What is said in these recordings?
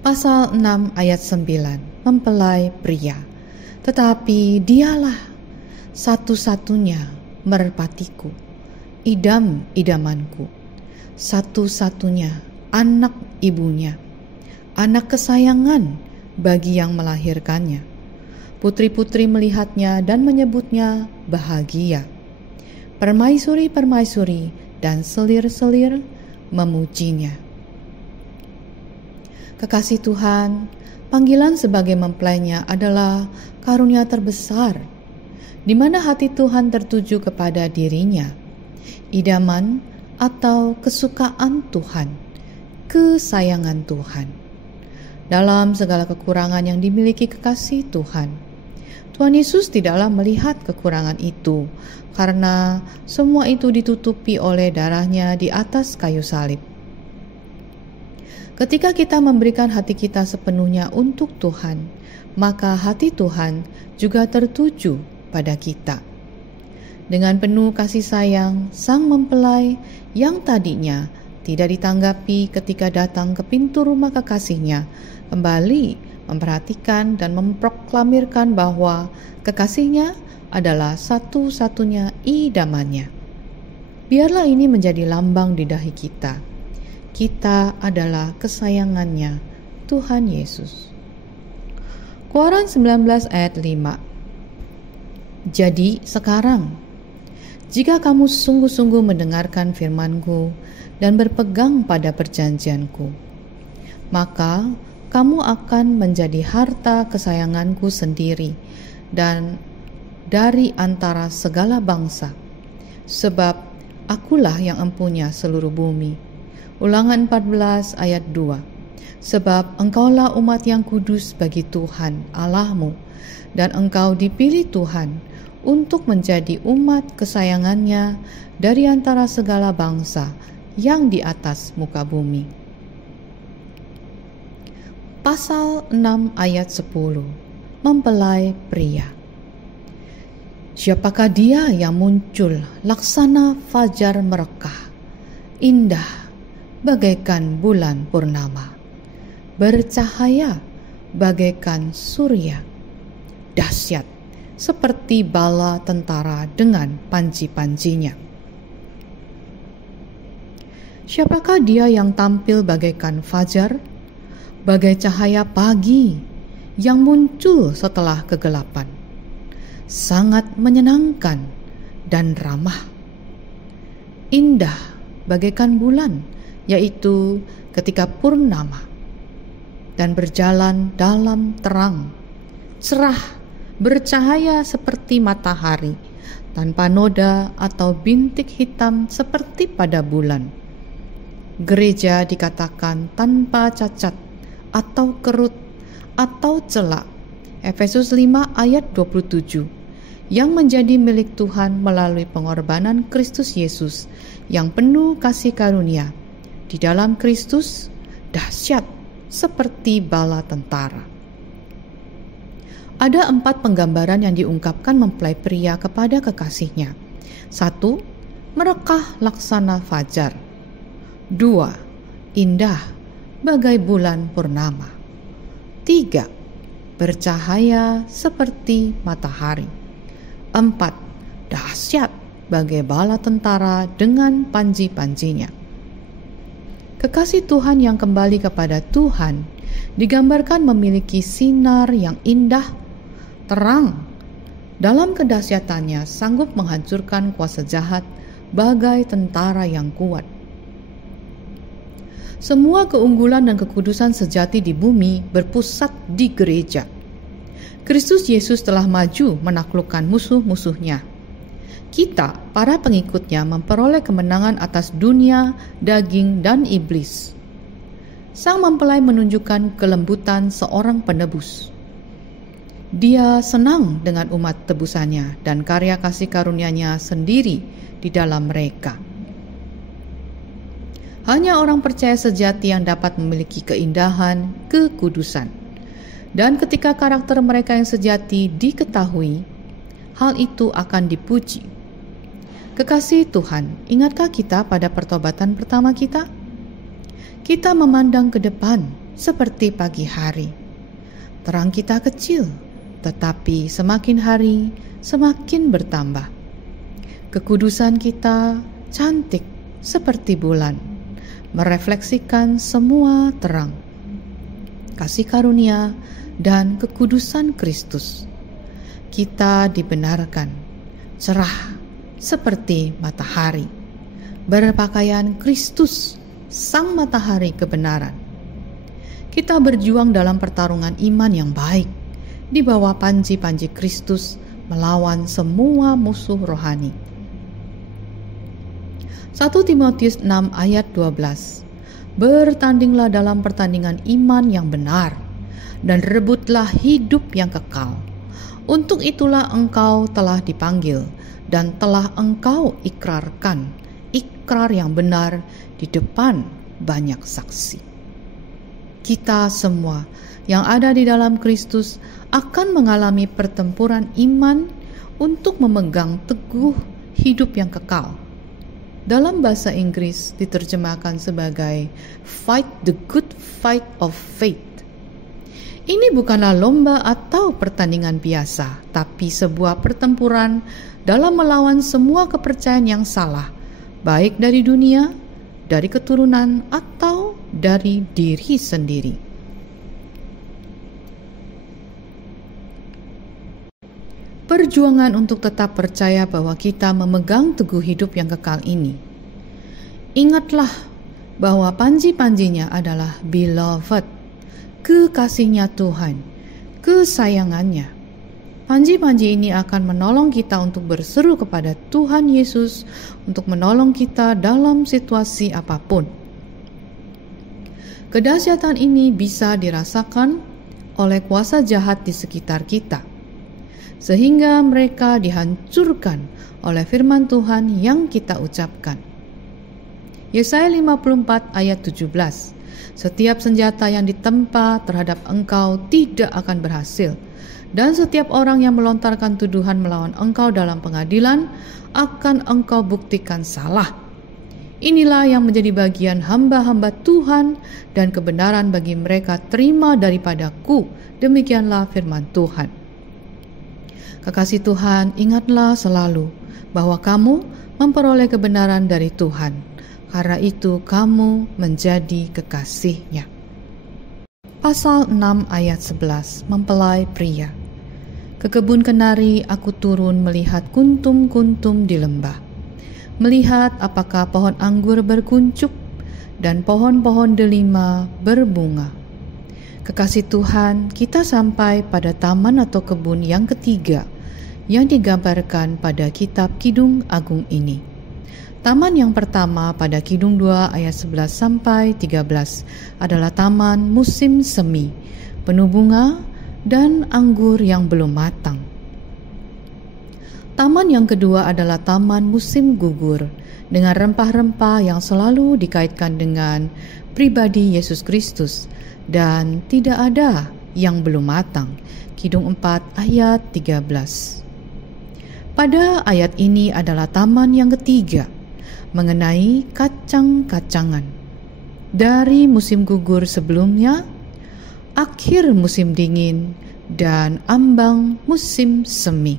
Pasal 6 ayat 9, mempelai pria. Tetapi dialah satu-satunya merpatiku, idam-idamanku, satu-satunya anak ibunya, anak kesayangan bagi yang melahirkannya. Putri-putri melihatnya dan menyebutnya bahagia. Permaisuri-permaisuri dan selir-selir memujinya. Kekasih Tuhan, panggilan sebagai mempelainya adalah karunia terbesar, di mana hati Tuhan tertuju kepada dirinya, idaman atau kesukaan Tuhan, kesayangan Tuhan. Dalam segala kekurangan yang dimiliki kekasih Tuhan, Tuhan Yesus tidaklah melihat kekurangan itu, karena semua itu ditutupi oleh darah-Nya di atas kayu salib. Ketika kita memberikan hati kita sepenuhnya untuk Tuhan, maka hati Tuhan juga tertuju pada kita. Dengan penuh kasih sayang, sang mempelai yang tadinya tidak ditanggapi ketika datang ke pintu rumah kekasihnya, kembali memperhatikan dan memproklamirkan bahwa kekasihnya adalah satu-satunya idamannya. Biarlah ini menjadi lambang di dahi kita. Kita adalah kesayangannya, Tuhan Yesus. Keluaran 19 ayat 5. Jadi sekarang, jika kamu sungguh-sungguh mendengarkan firman-Ku dan berpegang pada perjanjian-Ku, maka kamu akan menjadi harta kesayangan-Ku sendiri dan dari antara segala bangsa, sebab Akulah yang empunya seluruh bumi. Ulangan 14 ayat 2. Sebab engkaulah umat yang kudus bagi Tuhan Allahmu, dan engkau dipilih Tuhan untuk menjadi umat kesayangannya dari antara segala bangsa yang di atas muka bumi. Pasal 6 ayat 10, mempelai pria. Siapakah dia yang muncul laksana fajar merekah, indah bagaikan bulan purnama, bercahaya bagaikan surya, dahsyat seperti bala tentara dengan panji-panjinya. Siapakah dia yang tampil bagaikan fajar, bagai cahaya pagi yang muncul setelah kegelapan, sangat menyenangkan dan ramah, indah bagaikan bulan, yaitu ketika purnama, dan berjalan dalam terang, cerah, bercahaya seperti matahari, tanpa noda atau bintik hitam seperti pada bulan. Gereja dikatakan tanpa cacat atau kerut atau celak, Efesus 5 ayat 27, yang menjadi milik Tuhan melalui pengorbanan Kristus Yesus yang penuh kasih karunia. Di dalam Kristus, dahsyat seperti bala tentara. Ada 4 penggambaran yang diungkapkan mempelai pria kepada kekasihnya. 1. Merekah laksana fajar. 2. Indah bagai bulan purnama. 3. Bercahaya seperti matahari. 4. Dahsyat bagai bala tentara dengan panji-panjinya. Kekasih Tuhan yang kembali kepada Tuhan digambarkan memiliki sinar yang indah, terang, dalam kedahsyatannya sanggup menghancurkan kuasa jahat bagai tentara yang kuat. Semua keunggulan dan kekudusan sejati di bumi berpusat di gereja. Kristus Yesus telah maju menaklukkan musuh-musuhnya. Kita, para pengikutnya, memperoleh kemenangan atas dunia, daging, dan iblis. Sang mempelai menunjukkan kelembutan seorang penebus. Dia senang dengan umat tebusannya dan karya kasih karunia-Nya sendiri di dalam mereka. Hanya orang percaya sejati yang dapat memiliki keindahan, kekudusan. Dan ketika karakter mereka yang sejati diketahui, hal itu akan dipuji. Kekasih Tuhan, ingatkah kita pada pertobatan pertama kita? Kita memandang ke depan seperti pagi hari. Terang kita kecil, tetapi semakin hari semakin bertambah. Kekudusan kita cantik seperti bulan, merefleksikan semua terang, kasih karunia dan kekudusan Kristus. Kita dibenarkan cerah seperti matahari, berpakaian Kristus, sang matahari kebenaran. Kita berjuang dalam pertarungan iman yang baik di bawah panji-panji Kristus melawan semua musuh rohani. 1 Timotius 6 ayat 12. Bertandinglah dalam pertandingan iman yang benar dan rebutlah hidup yang kekal. Untuk itulah engkau telah dipanggil dan telah engkau ikrarkan ikrar yang benar di depan banyak saksi. Kita semua yang ada di dalam Kristus akan mengalami pertempuran iman untuk memegang teguh hidup yang kekal. Dalam bahasa Inggris diterjemahkan sebagai fight the good fight of faith. Ini bukanlah lomba atau pertandingan biasa, tapi sebuah pertempuran dalam melawan semua kepercayaan yang salah, baik dari dunia, dari keturunan, atau dari diri sendiri. Perjuangan untuk tetap percaya bahwa kita memegang teguh hidup yang kekal ini. Ingatlah bahwa panji-panjinya adalah beloved, kekasihnya Tuhan, kesayangannya. Panji-panji ini akan menolong kita untuk berseru kepada Tuhan Yesus untuk menolong kita dalam situasi apapun. Kedahsyatan ini bisa dirasakan oleh kuasa jahat di sekitar kita, sehingga mereka dihancurkan oleh firman Tuhan yang kita ucapkan. Yesaya 54 ayat 17. Setiap senjata yang ditempa terhadap engkau tidak akan berhasil, dan setiap orang yang melontarkan tuduhan melawan engkau dalam pengadilan akan engkau buktikan salah. Inilah yang menjadi bagian hamba-hamba Tuhan dan kebenaran bagi mereka terima daripadaku. Demikianlah firman Tuhan. Kekasih Tuhan, ingatlah selalu bahwa kamu memperoleh kebenaran dari Tuhan. Karena itu kamu menjadi kekasihnya. Pasal 6 ayat 11, mempelai pria. Ke kebun kenari aku turun melihat kuntum-kuntum di lembah. Melihat apakah pohon anggur berkuncup dan pohon-pohon delima berbunga. Kekasih Tuhan, kita sampai pada taman atau kebun yang ketiga yang digambarkan pada kitab Kidung Agung ini. Taman yang pertama pada Kidung 2 ayat 11 sampai 13 adalah taman musim semi, penuh bunga dan anggur yang belum matang. Taman yang kedua adalah taman musim gugur dengan rempah-rempah yang selalu dikaitkan dengan pribadi Yesus Kristus dan tidak ada yang belum matang. Kidung 4 ayat 13. Pada ayat ini adalah taman yang ketiga mengenai kacang-kacangan. Dari musim gugur sebelumnya, akhir musim dingin, dan ambang musim semi.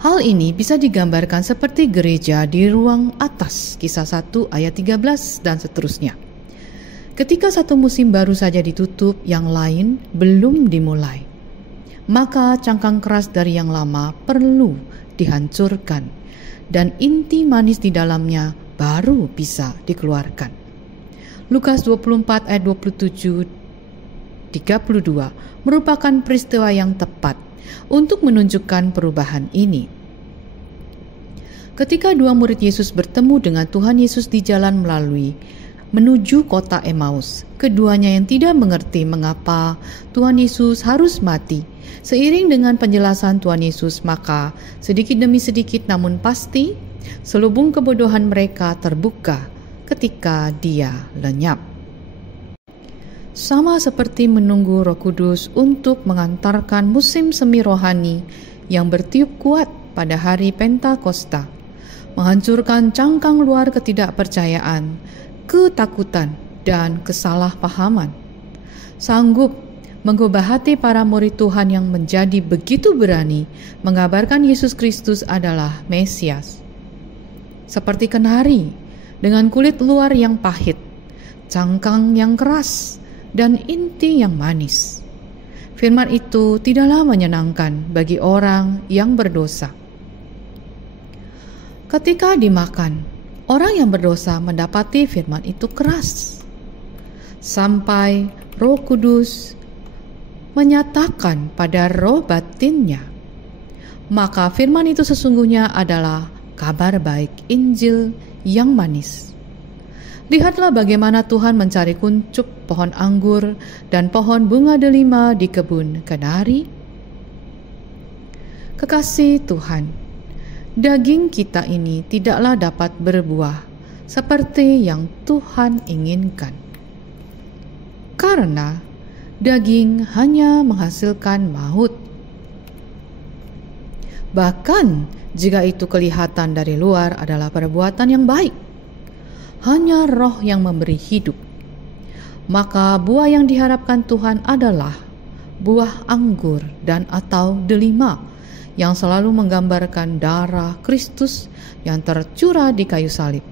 Hal ini bisa digambarkan seperti gereja di ruang atas, Kisah 1 ayat 13 dan seterusnya. Ketika satu musim baru saja ditutup, yang lain belum dimulai, maka cangkang keras dari yang lama perlu dihancurkan dan inti manis di dalamnya baru bisa dikeluarkan. Lukas 24 ayat 27-32 merupakan peristiwa yang tepat untuk menunjukkan perubahan ini. Ketika dua murid Yesus bertemu dengan Tuhan Yesus di jalan menuju kota Emmaus, keduanya yang tidak mengerti mengapa Tuhan Yesus harus mati. Seiring dengan penjelasan Tuhan Yesus, maka sedikit demi sedikit namun pasti selubung kebodohan mereka terbuka ketika Dia lenyap. Sama seperti menunggu Roh Kudus untuk mengantarkan musim semi rohani yang bertiup kuat pada hari Pentakosta, menghancurkan cangkang luar ketidakpercayaan, ketakutan, dan kesalahpahaman. Sanggup mengubah hati para murid Tuhan yang menjadi begitu berani mengabarkan Yesus Kristus adalah Mesias. Seperti kenari dengan kulit luar yang pahit, cangkang yang keras, dan inti yang manis. Firman itu tidaklah menyenangkan bagi orang yang berdosa. Ketika dimakan, orang yang berdosa mendapati firman itu keras, sampai Roh Kudus menyatakan pada roh batinnya, maka firman itu sesungguhnya adalah kabar baik Injil yang manis. Lihatlah bagaimana Tuhan mencari kuncup pohon anggur dan pohon bunga delima di kebun kenari. Kekasih Tuhan, daging kita ini tidaklah dapat berbuah seperti yang Tuhan inginkan. Karena daging hanya menghasilkan maut. Bahkan jika itu kelihatan dari luar adalah perbuatan yang baik, hanya roh yang memberi hidup. Maka buah yang diharapkan Tuhan adalah buah anggur dan atau delima yang selalu menggambarkan darah Kristus yang tercurah di kayu salib.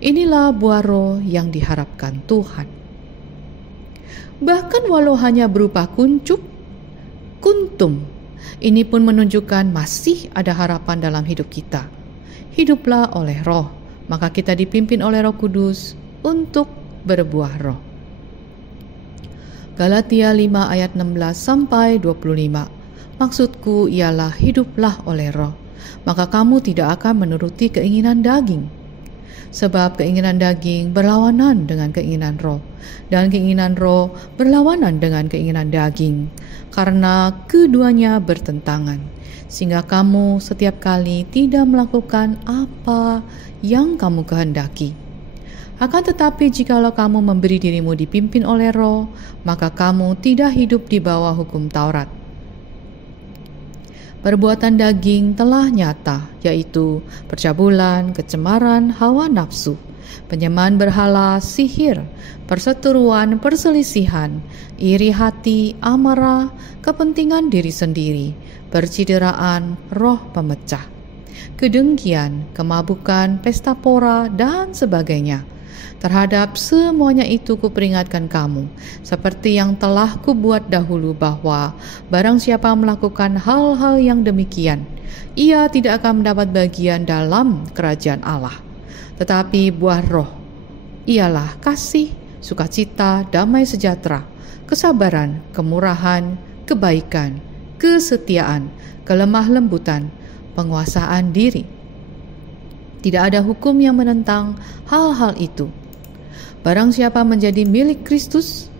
Inilah buah roh yang diharapkan Tuhan. Bahkan walau hanya berupa kuncup, kuntum, ini pun menunjukkan masih ada harapan dalam hidup kita. Hiduplah oleh roh, maka kita dipimpin oleh Roh Kudus untuk berbuah roh. Galatia 5 ayat 16 sampai 25. Maksudku ialah hiduplah oleh roh, maka kamu tidak akan menuruti keinginan daging. Sebab keinginan daging berlawanan dengan keinginan roh, dan keinginan roh berlawanan dengan keinginan daging, karena keduanya bertentangan, sehingga kamu setiap kali tidak melakukan apa yang kamu kehendaki. Akan tetapi jikalau kamu memberi dirimu dipimpin oleh roh, maka kamu tidak hidup di bawah hukum Taurat. Perbuatan daging telah nyata, yaitu percabulan, kecemaran, hawa nafsu, penyembahan berhala, sihir, perseteruan, perselisihan, iri hati, amarah, kepentingan diri sendiri, percideraan, roh pemecah, kedengkian, kemabukan, pesta pora, dan sebagainya. Terhadap semuanya itu kuperingatkan kamu, seperti yang telah kubuat dahulu, bahwa barang siapa melakukan hal-hal yang demikian, ia tidak akan mendapat bagian dalam kerajaan Allah. Tetapi buah roh ialah kasih, sukacita, damai sejahtera, kesabaran, kemurahan, kebaikan, kesetiaan, kelemah lembutan, penguasaan diri. Tidak ada hukum yang menentang hal-hal itu. Barang siapa menjadi milik Kristus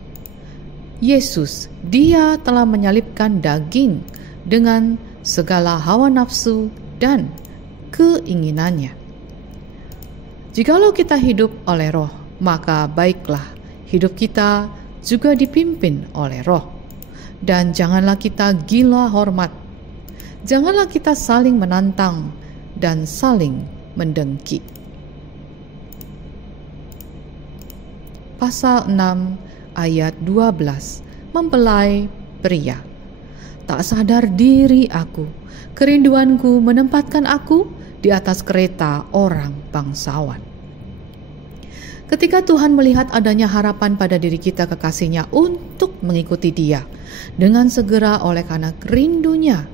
Yesus, dia telah menyalibkan daging dengan segala hawa nafsu dan keinginannya. Jikalau kita hidup oleh roh, maka baiklah hidup kita juga dipimpin oleh roh. Dan janganlah kita gila hormat. Janganlah kita saling menantang dan saling mendengki. Pasal 6 ayat 12, mempelai pria. Tak sadar diri aku, kerinduanku menempatkan aku di atas kereta orang bangsawan. Ketika Tuhan melihat adanya harapan pada diri kita kekasihnya untuk mengikuti dia, dengan segera oleh karena rindunya,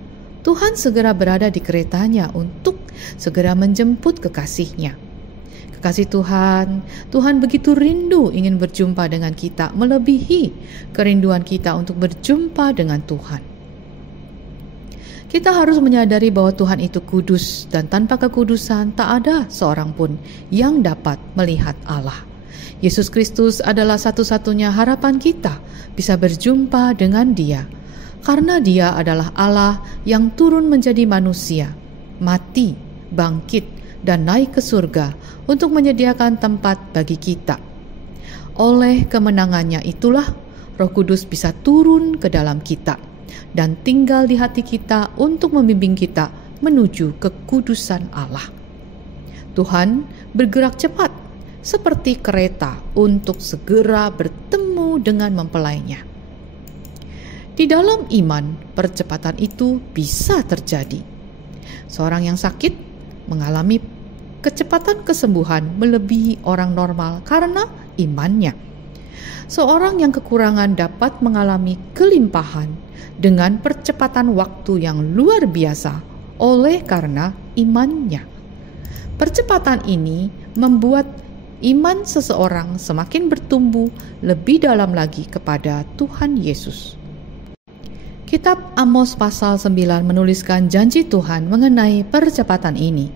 Tuhan segera berada di keretanya untuk segera menjemput kekasihnya. Kekasih Tuhan, Tuhan begitu rindu ingin berjumpa dengan kita, melebihi kerinduan kita untuk berjumpa dengan Tuhan. Kita harus menyadari bahwa Tuhan itu kudus, dan tanpa kekudusan tak ada seorang pun yang dapat melihat Allah. Yesus Kristus adalah satu-satunya harapan kita bisa berjumpa dengan Dia, karena Dia adalah Allah yang turun menjadi manusia, mati, bangkit, dan naik ke surga untuk menyediakan tempat bagi kita. Oleh kemenangannya itulah Roh Kudus bisa turun ke dalam kita dan tinggal di hati kita untuk membimbing kita menuju kekudusan Allah. Tuhan bergerak cepat seperti kereta untuk segera bertemu dengan mempelainya. Di dalam iman, percepatan itu bisa terjadi. Seorang yang sakit mengalami kecepatan kesembuhan melebihi orang normal karena imannya. Seorang yang kekurangan dapat mengalami kelimpahan dengan percepatan waktu yang luar biasa oleh karena imannya. Percepatan ini membuat iman seseorang semakin bertumbuh lebih dalam lagi kepada Tuhan Yesus. Kitab Amos pasal 9 menuliskan janji Tuhan mengenai percepatan ini.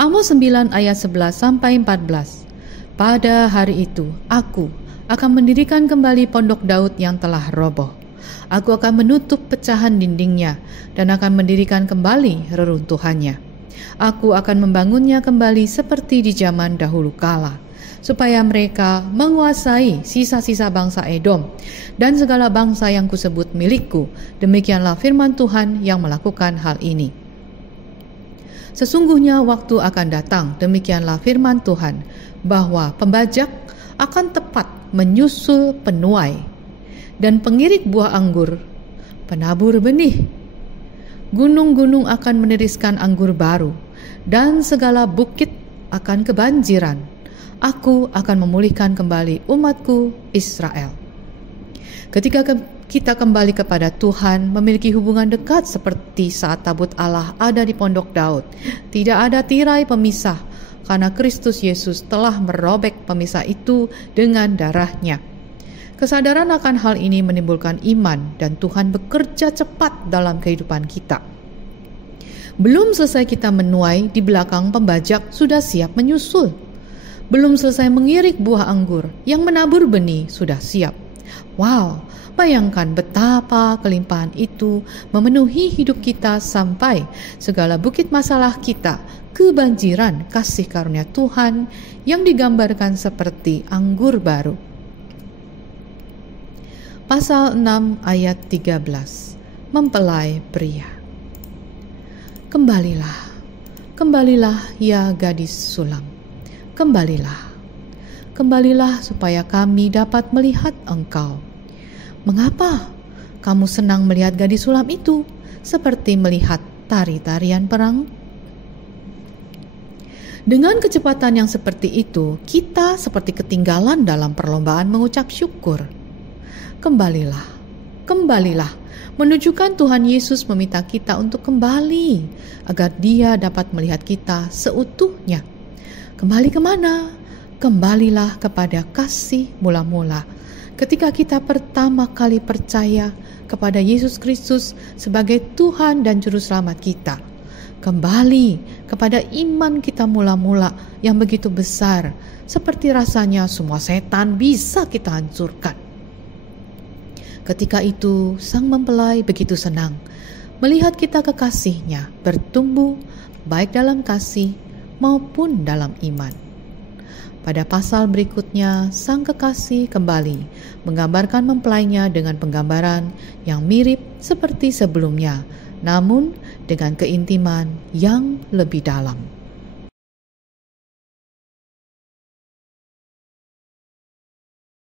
Amos 9 ayat 11 sampai 14. Pada hari itu, aku akan mendirikan kembali pondok Daud yang telah roboh. Aku akan menutup pecahan dindingnya dan akan mendirikan kembali reruntuhannya. Aku akan membangunnya kembali seperti di zaman dahulu kala, supaya mereka menguasai sisa-sisa bangsa Edom dan segala bangsa yang kusebut milikku. Demikianlah firman Tuhan yang melakukan hal ini. Sesungguhnya waktu akan datang, demikianlah firman Tuhan, bahwa pembajak akan tepat menyusul penuai, dan pengirik buah anggur penabur benih. Gunung-gunung akan meneriskan anggur baru, dan segala bukit akan kebanjiran. Aku akan memulihkan kembali umatku Israel. Ketika kita kembali kepada Tuhan, memiliki hubungan dekat seperti saat tabut Allah ada di pondok Daud. Tidak ada tirai pemisah, karena Kristus Yesus telah merobek pemisah itu dengan darahnya. Kesadaran akan hal ini menimbulkan iman, dan Tuhan bekerja cepat dalam kehidupan kita. Belum selesai kita menuai, di belakang pembajak sudah siap menyusul. Belum selesai mengirik buah anggur, yang menabur benih sudah siap. Wow, bayangkan betapa kelimpahan itu memenuhi hidup kita sampai segala bukit masalah kita kebanjiran kasih karunia Tuhan yang digambarkan seperti anggur baru. Pasal 6 ayat 13. Mempelai pria. Kembalilah, kembalilah ya gadis sulam. Kembalilah, kembalilah supaya kami dapat melihat engkau. Mengapa kamu senang melihat gadis sulam itu, seperti melihat tari-tarian perang? Dengan kecepatan yang seperti itu, kita seperti ketinggalan dalam perlombaan mengucap syukur. Kembalilah, kembalilah, menunjukkan Tuhan Yesus meminta kita untuk kembali, agar Dia dapat melihat kita seutuhnya. Kembali kemana? Kembalilah kepada kasih mula-mula, ketika kita pertama kali percaya kepada Yesus Kristus sebagai Tuhan dan Juru Selamat kita. Kembali kepada iman kita mula-mula yang begitu besar, seperti rasanya semua setan bisa kita hancurkan. Ketika itu, sang mempelai begitu senang melihat kita kekasihnya bertumbuh baik dalam kasih maupun dalam iman. Pada pasal berikutnya, sang kekasih kembali menggambarkan mempelainya dengan penggambaran yang mirip seperti sebelumnya, namun dengan keintiman yang lebih dalam.